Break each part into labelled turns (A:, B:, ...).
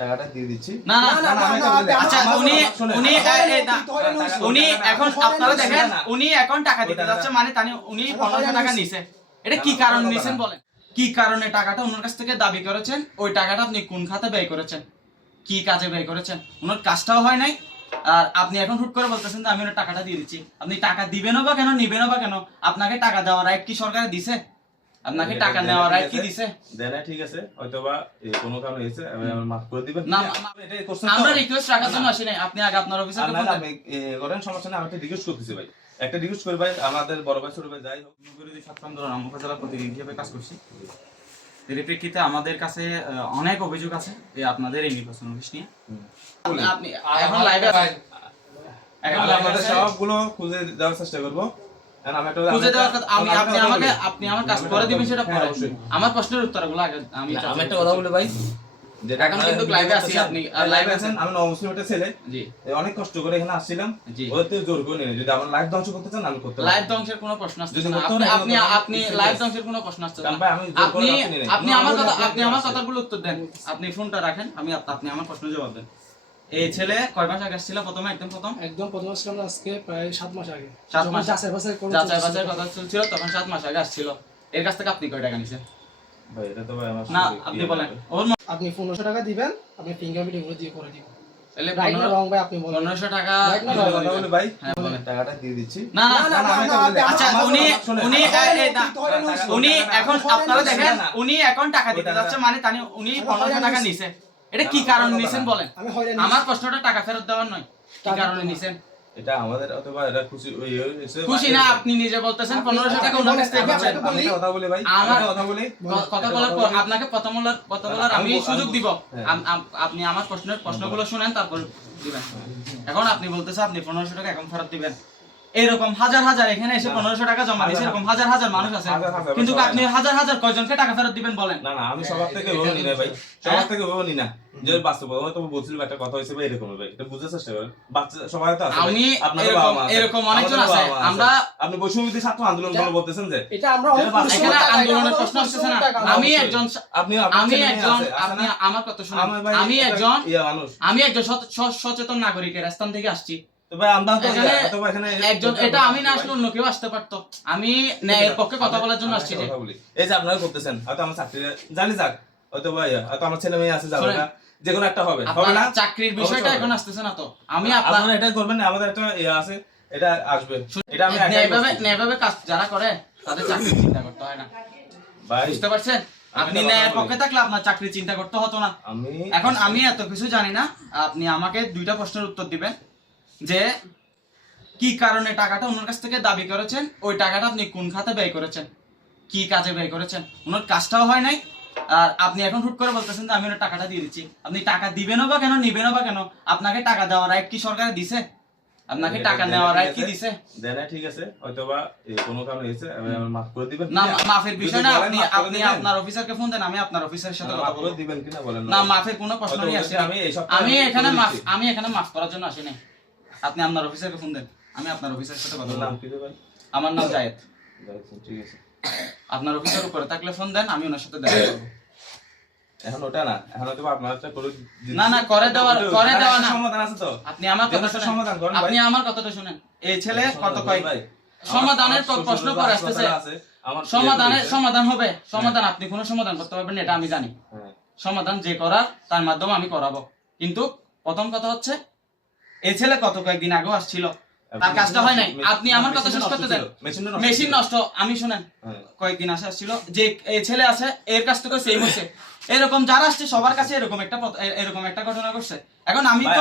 A: টাকাটা দিয়ে দিচ্ছি।
B: না না আচ্ছা উনি উনি উনি এখন আপনারা দেখেন উনি এখন টাকা দিতে যাচ্ছে মানে তানি উনি পনেরোশো টাকা নিছে। এটা কি কারণ নিছেন বলেন? কি কারণে টাকাটা ওনার কাছ থেকে দাবি করেছেন? ওই টাকাটা আপনি কোন খাতে ব্যয় করেছেন? কি কাজে ব্যয় করেছেন? ওনার কাজটাও হয় নাই। আর আপনি এখন হুট করে বলতেছেন যে আমি ওনার টাকাটা দিয়ে দিচ্ছি। আপনি টাকা দিবেনও বা কেন নিবেনও বা কেন? আপনাকে টাকা দেওয়ার রাইট কি সরকারে দিছে? আপনাকে টাকা নেওয়ার কি দিছে?
A: দেনা ঠিক আছে হয়তোবা কোনো কারণে হয়েছে আমি আমার মাফ করে দিবেন।
B: না? আমরা রিকোয়েস্ট রাখার জন্য আসি নাই আপনি আগে আপনার ফোন
A: না, আমি করেন সমস্যা নেই আমি রিকোয়েস্ট করতেছি ভাই। একটা রিকোয়েস্ট করি ভাই আমাদের বড় ভাই ছোট ভাই যাই হোক
B: বিরোধী ছাত্র আন্দোলন আমফা জেলা প্রতিনিধি হিসেবে কাজ করছি পরিপ্রেক্ষিতে আমাদের কাছে অনেক অভিযোগ আছে যে আপনাদের এই নির্বাচন অফিস নিয়ে। আপনি- এখন লাইভে এখন
A: সবগুলো খুঁজে দেওয়ার চেষ্টা করব।
B: আমার
A: হ্যাঁ,
B: প্রশ্নের উত্তরগুলো আগে আমি
C: একটা কথা বলি ভাই।
B: এখন কিন্তু
A: ভিডিও
B: আছি আপনি, আর
A: live
B: live এ
A: আছেন,
B: আছেন।
A: আমি নবমুসলিম একটা ছেলে।
B: জি।
A: অনেক কষ্ট করে এখানে আসছিলাম। ওতে জোর করে নিয়ে যদি আমার লাইফ ধ্বংস করতে চান আমি করতে পারব।
B: লাইভ ধ্বংসের কোনো প্রশ্ন আসছে না। আপনি আপনি
A: তাহলে
B: আপনি লাইভ ধ্বংসের কোনো প্রশ্ন আসছে না।
A: ভাই আমি
B: আপনি আপনি আমার
A: আমার
B: কথা আপনি আমার কথাগুলো উত্তর দেন। আপনি ফোনটা রাখেন আমি আপনি আমার প্রশ্নের জবাব দেন। এই ছেলে কয় মাস আগে আসছিল প্রথমে একদম প্রথম?
D: একদম প্রথম আসলাম আজকে প্রায় সাত মাস আগে।
B: সাত মাস।
D: যাচাই বাছাই করে
B: যাচাই বাছাই কথা চলছিল তখন সাত মাস আগে আসছিল। এর কাছ থেকে আপনি কয় টাকা নিছেন?
A: ভাই, এটা তো ভাই আমার
B: না আপনি বলেন। ওর
D: আপনি পনেরোশো টাকা দিবেন আপনি ফিঙ্গারপ্রিন্ট এগুলো দিয়ে করে দিব
B: তাহলে
D: রাইট না রং ভাই আপনি বলেন।
B: পনেরোশো টাকা
A: ভাই
B: হ্যাঁ, বলেন।
A: টাকাটা দিয়ে দিচ্ছি।
B: না না
D: না। আপনি-
B: আচ্ছা উনি উনি উনি এখন আপনারা দেখেন উনি এখন টাকা দিতে যাচ্ছে মানে তানি উনি
D: আমি
B: পনেরোশো
D: হয়রানি
B: টাকা নিছে। এটা কি কারণ নিছেন
A: কথা
B: বলেন আমার প্রশ্নটা টাকা ফেরত দেওয়ার নয়। কি কারণে নিছেন?
A: এটা আমাদের অথবা এটা খুশি
B: খুশি না আপনি নিজে বলতেছেন টাকা ওনার কাছ পাচ্ছেন।
A: আমি কথা বলি ভাই।
B: আমার-
A: কথা বলি।
B: কথা বলার পর আপনাকে কথা বলার কথা বলার আমি সুযোগ দিব।
A: হ্যাঁ।
B: আপনি আমার প্রশ্নের প্রশ্নগুলো শুনেন তারপর দিবেন। এখন আপনি বলতেছেন আপনি পনেরোশো টাকা এখন ফেরত দিবেন। এরকম হাজার হাজার এখানে এসে পনেরোশো টাকা জমা দিয়েছে এরকম হাজার হাজার মানুষ আছে। কিন্তু আপনি। হাজার হাজার কয়জনকে টাকা ফেরত দিবেন বলেন?
A: না না আমি সবার থেকে নি ভাই। সবার থেকে ওভাবে নি না। যে বাস্তব কথা তো বলছিল একটা কথা হয়েছে ভাই এরকম ভাই এটা বুঝতে চেষ্টা করেন। বাচ্চা সবাই তো আছে
B: আমি এরকম- অনেকজন আছে। আমরা-
A: আপনি ছাত্র আন্দোলন
D: এটা-
A: বলতেছেন যে
D: এটা আমরা
B: এখানে আন্দোলনের প্রশ্ন না। আমি একজন
A: আপনি
B: আমি একজন আপনি আমার কথা শুনুন। আমি একজন
A: মানুষ।
B: আমি একজন সচেতন নাগরিকের স্থান থেকে আসছি। আমি ন্যায়ের পক্ষে কথা বলার জন্য আসছি যে।
A: এই যে আপনারা করতেছেন হয়তো আমার চাকরি জানি যাক হয়তো ভাই হয়তো আমার ছেলে মেয়ে আছে যাবে না। যে কোনো একটা হবে। হবে না?
B: চাকরির বিষয়টা এখন আসতেছে না তো। আমি আপনার
A: এটা করবেন না আমাদের একটা ইয়ে আছে এটা আসবে। এটা আমি
B: কাজ যারা করে তাদের চাকরি চিন্তা করতে হয় না।
A: ভাই
B: বুঝতে পারছেন? আপনি ন্যায়ের পক্ষে থাকলে আপনার চাকরি চিন্তা করতে হতো না।
A: আমি
B: এখন আমি এত কিছু জানি না। আপনি আমাকে দুইটা প্রশ্নের উত্তর দিবেন। যে কি কারণে টাকাটা ওনার কাছ থেকে দাবি করেছেন? ওই টাকাটা আপনি কোন খাতে ব্যয় করেছেন? কি কাজে ব্যয় করেছেন? ওনার কাজটাও হয় নাই। আর আপনি এখন হুট করে বলতেছেন যে আমি ওনার টাকাটা দিয়ে দিচ্ছি। আপনি টাকা দিবেনও বা কেন নিবেনও বা কেন? আপনাকে টাকা দেওয়ার রাইট কি সরকারে দিছে? আপনাকে টাকা নেওয়ার রাইট কি দিছে?
A: দেনা ঠিক আছে। কোনো কারণে হয়েছে আমি মাফ করে দিবেন।
B: না মাফের বিষয় না আপনি আপনি। আপনার অফিসারকে ফোন দেন আমি আপনার অফিসারের সাথে কথা বলব।
A: দিবেন কিনা বলেন
B: না। মাফের কোনো প্রশ্ন নেই
A: আমি
B: আমি
A: আমি
B: এখানে মাফ আমি এখানে মাফ করার জন্য আসি নাই আপনি আপনার অফিসারকে ফোন দেন। আমি আপনার অফিসারের সাথে কথা
A: দেবেন
B: আমার নাম জায়েদ।
A: ঠিক আছে।
B: আপনার অফিসার উপরে থাকলে ফোন দেন আমি ওনার সাথে দেখা করব।
A: এখন ওটা না এখন হয়তো আপনার একটা করে
B: না, না, করে দেওয়ার- করে দেওয়া না।
A: সমাধান আছে তো।
B: আপনি আমার কথা
A: সমাধান করেন
B: আপনি আমার কথাটা শুনেন। এই ছেলে কত কয়? সমাধানের
A: আমার
B: প্রশ্ন
A: শ্বশুর
B: আসতেছে।
A: আছে, আমার বিয়ে
B: সমাধানের সমাধান হবে। সমাধান আপনি কোনো সমাধান করতে পারবেন এটা আমি জানি।
A: হ্যাঁ।
B: সমাধান যে করার তার মাধ্যমে আমি করাবো। কিন্তু প্রথম কথা হচ্ছে এই ছেলে কত কয়েকদিন আগেও আসছিল? তার কাজটা হয় নাই। আপনি আমার কথা শেষ করতে দেন। মেশিন নষ্ট আমি শুনেন
A: হ্যাঁ।
B: কয়েকদিন আসে আসছিল। যে এই ছেলে আছে এর কাছ থেকে সেম হয়েছে এরকম যারা আসছে সবার কাছে এরকম একটা এরকম একটা ঘটনা ঘটছে। এখন আমি তো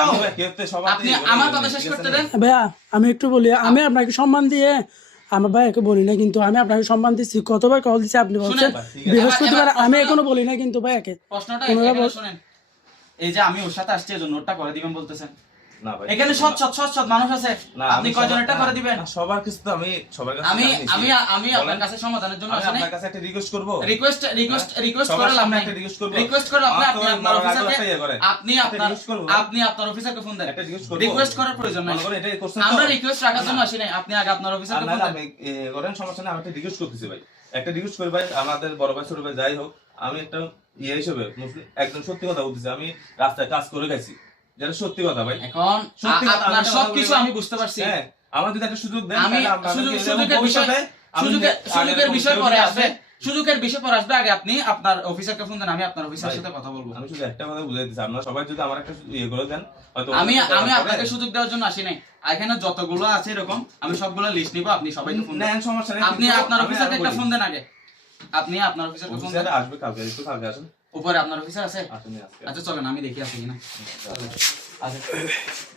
B: আপনি আমার কথা শেষ করতে দেন।
E: ভাইয়া আমি একটু বলি আমি আপনাকে সম্মান দিয়ে আমার ভাইয়াকে বলি না কিন্তু আমি আপনাকে সম্মান দিচ্ছি। কতবার কল দিচ্ছি আপনি বলছেন। বৃহস্পতিবার আমি এখনও বলি না কিন্তু ভাইয়াকে।
B: প্রশ্নটা শুনেন। এই যে আমি ওর সাথে আসছি এজন্য ওটা করে দিবেন বলতেছেন। এখানে সৎ সৎ সৎ সৎ মানুষ আছে। আপনি
A: আমি
B: কয়জন এটা করে দিবেন?
A: সবার কিছু তো আমি সবার কাছে
B: আমি আমি আমি আপনার কাছে সমাধানের জন্য
A: আমি
B: আসি নাই
A: আপনার কাছে একটা রিকোয়েস্ট করব।
B: Request request? রিকোয়েস্ট করে
A: একটা request করব?
B: রিকোয়েস্ট করে আপনি আপনি আপনার অফিসারকে। আপনি আপনার আপনি আপনার অফিসারকে ফোন দেন।
A: একটা request করব।
B: রিকোয়েস্ট করার প্রয়োজন নাই।
A: মনে
B: আমরা রিকোয়েস্ট রাখার জন্য আসি নাই। আপনি আগে আপনার অফিসারকে ফোন দেন।
A: করেন সমস্যা নেই, আমি একটা request করতেছি ভাই। একটা request করি ভাই, আমাদের বড় ভাই ছোট ভাই যাই হোক আমি একটা ইয়ে হিসেবে মুসলিম একদম সত্যি কথা বলতেছি। আমি রাস্তায় কাজ করে গেছি যেটা সত্যি কথা ভাই।
B: এখন আপনার সবকিছু আমি বুঝতে পারছি।
A: হ্যাঁ আমার যদি একটা সুযোগ দেন
B: আমি সুযোগের বিষয় সুযোগের বিষয় পরে আসবে। সুযোগের বিষয় পরে আসবে আগে আপনি আপনার অফিসারকে ফোন দেন আমি আপনার অফিসারের সাথে কথা বলব।
A: আমি শুধু একটা কথা বুঝাই দিচ্ছি আপনারা সবাই যদি আমার একটা ইয়ে করে দেন হয়তো
B: আমি আমি আপনাকে সুযোগ দেওয়ার জন্য আসি নাই। এখানে যতগুলো আছে এরকম আমি সবগুলো লিস্ট নিব আপনি সবাই ফোন দেন।
A: সমস্যা নেই
B: আপনি আপনার অফিসারকে একটা ফোন দেন আগে। আপনি আপনার অফিসারকে ফোন
A: অফিসার
B: দেন।
A: আসবে কালকে একটু কালকে আসুন।
B: উপরে আপনার অফিসার আছে?
A: আসুন
B: আচ্ছা চলেন আমি দেখি আছে কিনা।
A: আচ্ছা।
B: আচ্ছা।